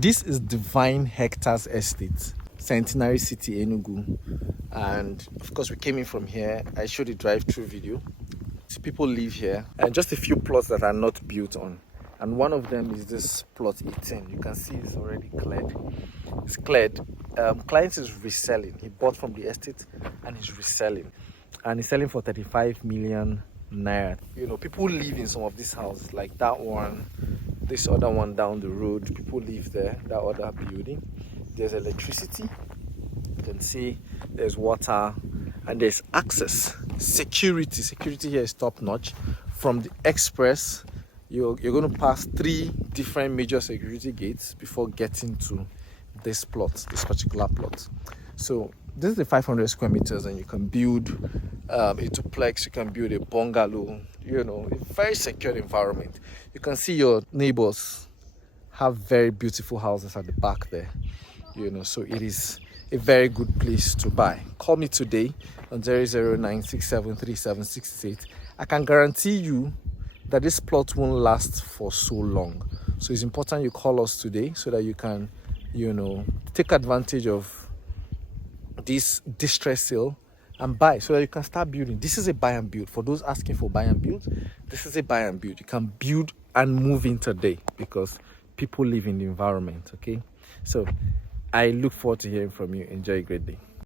This is Divine Hectares Estate, Centenary City Enugu, and of course we came in from here. I showed the drive-through video. People live here, and just a few plots that are not built on, and one of them is this plot 18. You can see it's already cleared. It's cleared. Client is reselling. He bought from the estate and he's reselling, and he's selling for 35 million naira. You know, people live in some of these houses, like that one, this other one down the road. People live there. That other building, there's electricity, you can see there's water, and there's access. Security here is top notch. From the express, you're going to pass 3 different major security gates before getting to this plot, this particular plot. So this is the 500 square meters, and you can build a duplex, you can build a bungalow, you know, a very secure environment. You can see your neighbors have very beautiful houses at the back there, you know, so it is a very good place to buy. Call me today on 00967376668. I can guarantee you that this plot won't last for so long. So it's important you call us today so that you can, you know, take advantage of this distress sale and buy, so that you can start building. This is a buy and build. For those asking for buy and build, this is a buy and build. You can build and move in today because people live in the environment. Okay, so I look forward to hearing from you. Enjoy a great day.